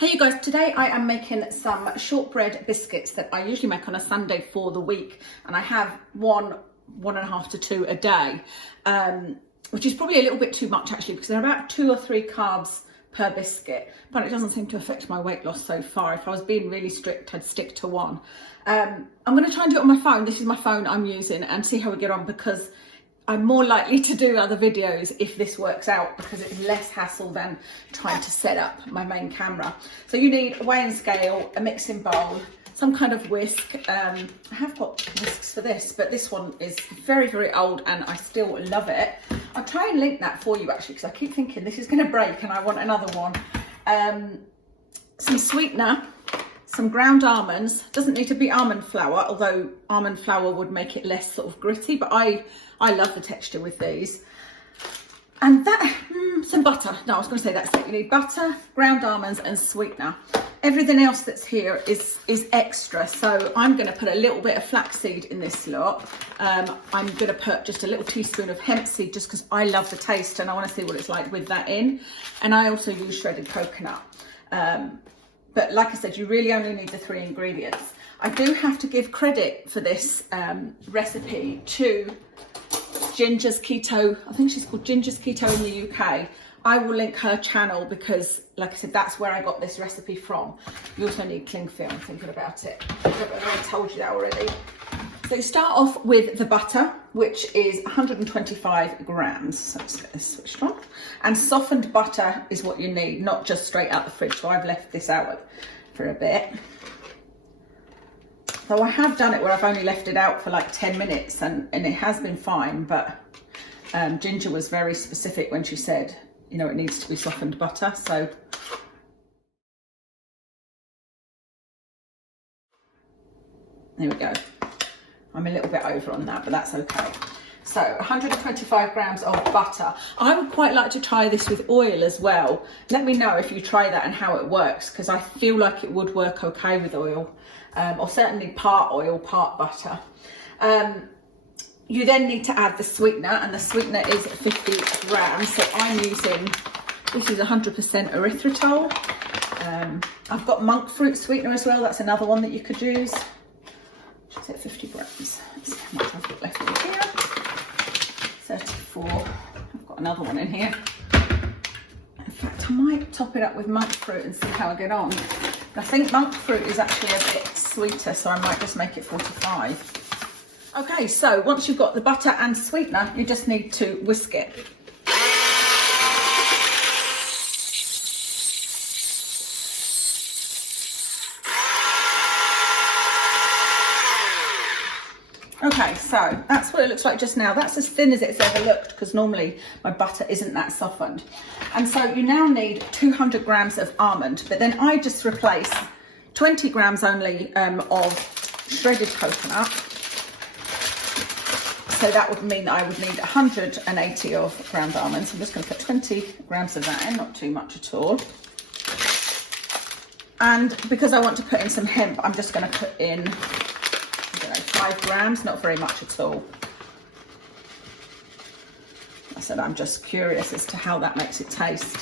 Hey you guys, today I am making some shortbread biscuits that I usually make on a Sunday for the week, and I have one and a half to two a day, which is probably a little bit too much actually, because they're about 2 or 3 carbs per biscuit, but it doesn't seem to affect my weight loss so far. If I was being really strict, I'd stick to one. I'm going to try and do it on my phone. This is my phone I'm using, and see how we get on, because I'm more likely to do other videos if this works out, because it's less hassle than trying to set up my main camera. So you need a weighing scale, a mixing bowl, some kind of whisk. I have got whisks for this, but this one is very, very old and I still love it. I'll try and link that for you actually, because I keep thinking this is going to break and I want another one. Some sweetener, some ground almonds. Doesn't need to be almond flour, although almond flour would make it less sort of gritty, but I love the texture with these. And that, some butter. No, I was going to say that's it. You need butter, ground almonds and sweetener. Everything else that's here is extra. So I'm going to put a little bit of flaxseed in this lot. I'm going to put just a little teaspoon of hemp seed, just because I love the taste and I want to see what it's like with that in. And I also use shredded coconut. But like I said, you really only need the 3 ingredients. I do have to give credit for this recipe to Ginger's Keto. I think she's called Ginger's Keto in the UK. I will link her channel because, like I said, that's where I got this recipe from. You also need cling film, thinking about it. I don't know if I told you that already. So you start off with the butter, which is 125 grams. So let's get this switched on. And softened butter is what you need, not just straight out the fridge. So I've left this out for a bit. So I have done it where I've only left it out for like 10 minutes and it has been fine, but Ginger was very specific when she said, you know, it needs to be softened butter. So there we go. I'm a little bit over on that, but that's okay. So 125 grams of butter. I would quite like to try this with oil as well. Let me know if you try that and how it works, because I feel like it would work okay with oil, or certainly part oil, part butter. You then need to add the sweetener, and the sweetener is 50 grams. So I'm using, this is 100% erythritol. I've got monk fruit sweetener as well. That's another one that you could use. She's at 50 grams. Let's see how much I've got left in here. 34. I've got another one in here. In fact, I might top it up with monk fruit and see how I get on. I think monk fruit is actually a bit sweeter, so I might just make it 45. Okay, so once you've got the butter and sweetener, you just need to whisk it. Okay, so that's what it looks like just now. That's as thin as it's ever looked, because normally my butter isn't that softened. And so you now need 200 grams of almond, but then I just replace 20 grams only of shredded coconut. So that would mean I would need 180 of ground almonds. I'm just going to put 20 grams of that in, not too much at all. And because I want to put in some hemp, I'm just going to put in 5 grams, not very much at all. I said I'm just curious as to how that makes it taste.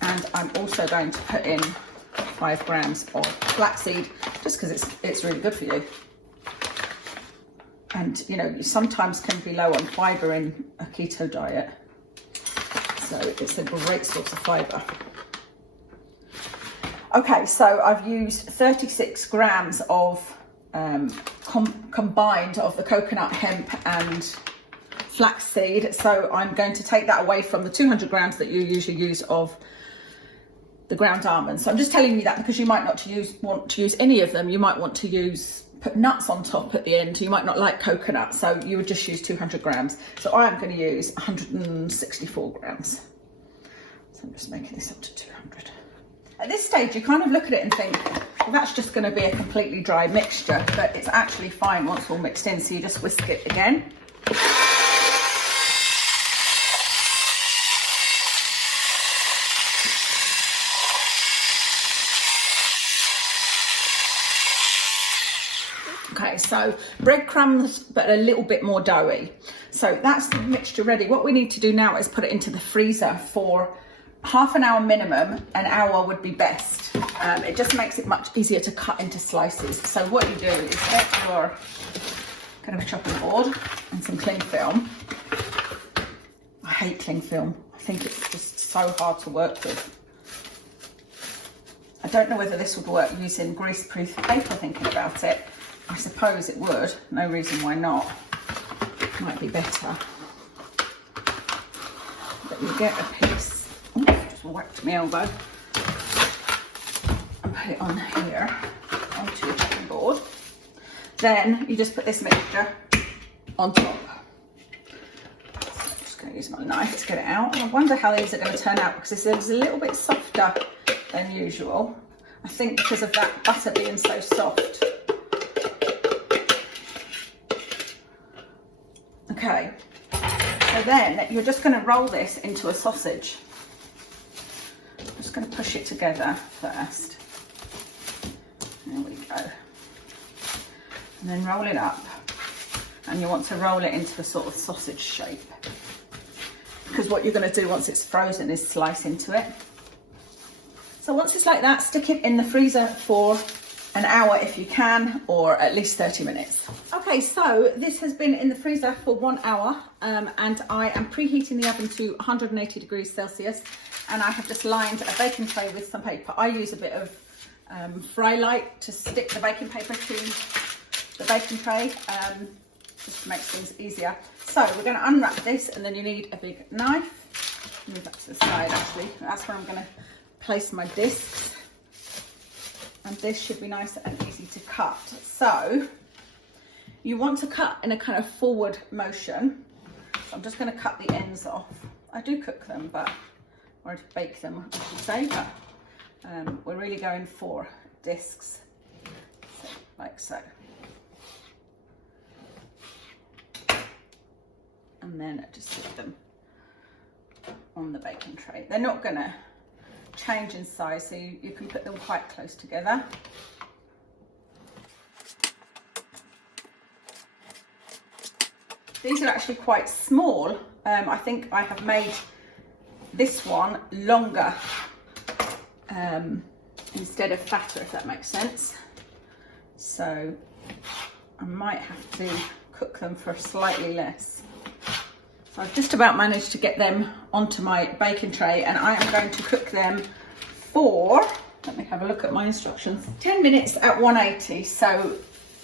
And I'm also going to put in 5 grams of flaxseed, just because it's really good for you. And you know, you sometimes can be low on fibre in a keto diet, so it's a great source of fibre. Okay, so I've used 36 grams of combined of the coconut, hemp and flaxseed. So I'm going to take that away from the 200 grams that you usually use of the ground almonds. So I'm just telling you that because you might not want to use any of them. You might want to put nuts on top at the end. You might not like coconut, so you would just use 200 grams. So I am going to use 164 grams. So I'm just making this up to 200. At this stage, you kind of look at it and think, well, that's just going to be a completely dry mixture, but it's actually fine once all mixed in. So you just whisk it again. Okay, so breadcrumbs, but a little bit more doughy. So that's the mixture ready. What we need to do now is put it into the freezer for half an hour minimum, an hour would be best. It just makes it much easier to cut into slices. So what you do is get your kind of chopping board and some cling film. I hate cling film. I think it's just so hard to work with. I don't know whether this would work using greaseproof paper, thinking about it. I suppose it would. No reason why not. Might be better. But you get a piece. Ooh, just whacked my elbow. And put it on here, onto your chopping board. Then you just put this mixture on top. So I'm just going to use my knife to get it out. I wonder how these are going to turn out, because this is a little bit softer than usual. I think because of that butter being so soft. Okay, so then you're just going to roll this into a sausage. I'm just going to push it together first. There we go. And then roll it up. And you want to roll it into a sort of sausage shape. Because what you're going to do once it's frozen is slice into it. So once it's like that, stick it in the freezer for an hour if you can, or at least 30 minutes. Okay, so this has been in the freezer for 1 hour, and I am preheating the oven to 180 degrees Celsius, and I have just lined a baking tray with some paper. I use a bit of fry light to stick the baking paper to the baking tray, just to make things easier. So we're going to unwrap this, and then you need a big knife. Move that to the side, actually. That's where I'm going to place my discs. And this should be nice and easy to cut. So you want to cut in a kind of forward motion. So I'm just going to cut the ends off. I do cook them, or bake them, I should say, but we're really going for discs, so, like so. And then just stick them on the baking tray. They're not going to change in size, so you can put them quite close together. These are actually quite small. I think I have made this one longer instead of fatter, if that makes sense. So I might have to cook them for slightly less. So I've just about managed to get them onto my baking tray, and I am going to cook them for, let me have a look at my instructions, 10 minutes at 180. So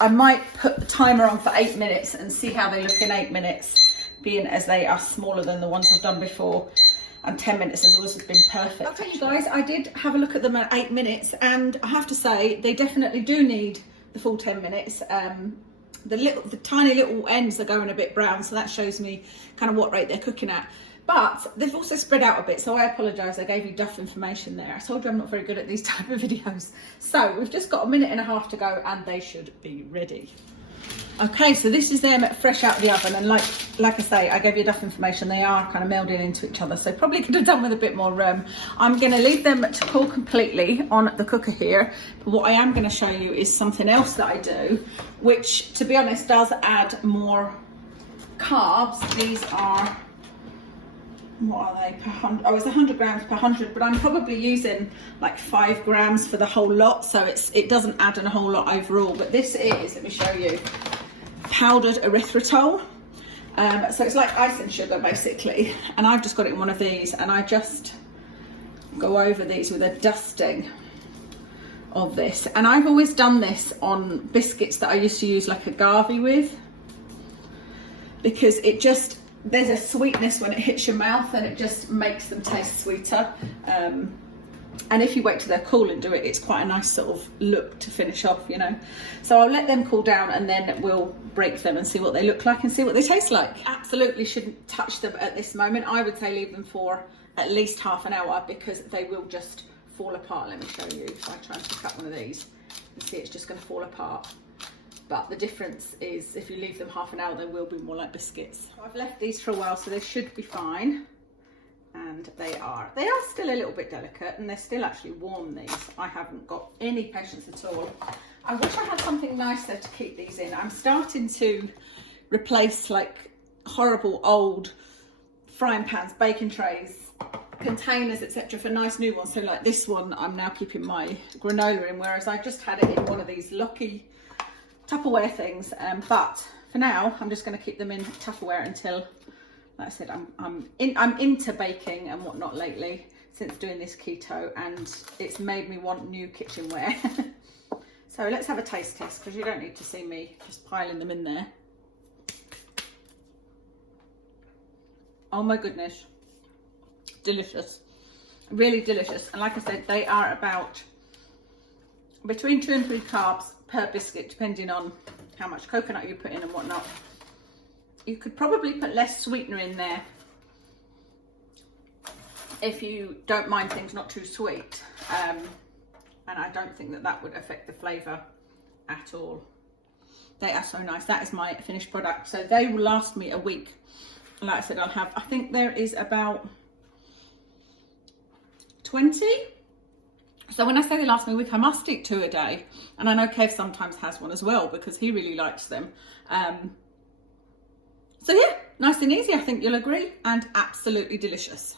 I might put the timer on for 8 minutes and see how they look in 8 minutes, being as they are smaller than the ones I've done before. And 10 minutes has always been perfect. Okay, you guys, I did have a look at them at 8 minutes, and I have to say they definitely do need the full 10 minutes. The tiny little ends are going a bit brown, so that shows me kind of what rate they're cooking at. But they've also spread out a bit, so I apologise, I gave you duff information there. I told you I'm not very good at these type of videos. So we've just got a minute and a half to go, and they should be ready. Okay, so this is them fresh out of the oven, and like I say, I gave you enough information. They are kind of melding into each other, so probably could have done with a bit more room. I'm going to leave them to cool completely on the cooker here, but what I am going to show you is something else that I do, which, to be honest, does add more carbs. These are, what are they per 100? Oh, it's 100 grams per 100, but I'm probably using like 5 grams for the whole lot, so it doesn't add a whole lot overall. But this is, let me show you, powdered erythritol. So it's like icing sugar basically, and I've just got it in one of these, and I just go over these with a dusting of this. And I've always done this on biscuits that I used to use like agave with, because it just, there's a sweetness when it hits your mouth, and it just makes them taste sweeter. And if you wait till they're cool and do it, it's quite a nice sort of look to finish off, you know. So I'll let them cool down, and then we'll break them and see what they look like and see what they taste like. Absolutely shouldn't touch them at this moment. I would say leave them for at least half an hour, because they will just fall apart. Let me show you. If I try to cut one of these, you see it's just going to fall apart. But the difference is if you leave them half an hour, they will be more like biscuits. I've left these for a while, so they should be fine. And they are still a little bit delicate, and they're still actually warm, these. I haven't got any patience at all. I wish I had something nicer to keep these in. I'm starting to replace like horrible old frying pans, baking trays, containers, etc., for nice new ones. So like this one, I'm now keeping my granola in, whereas I just had it in one of these lucky Tupperware things. But for now, I'm just going to keep them in Tupperware until, like I said, I'm into baking and whatnot lately since doing this keto, and it's made me want new kitchenware. So let's have a taste test, because you don't need to see me just piling them in there. Oh my goodness. Delicious, really delicious. And like I said, they are about between 2 and 3 carbs per biscuit, depending on how much coconut you put in and whatnot. You could probably put less sweetener in there if you don't mind things not too sweet, and I don't think that that would affect the flavour at all. They are so nice. That is my finished product, so they will last me a week. And like I said, I'll have, I think there is about 20. So when I say they last me a week, I must eat 2 a day. And I know Kev sometimes has one as well, because he really likes them. So yeah, nice and easy, I think you'll agree, and absolutely delicious.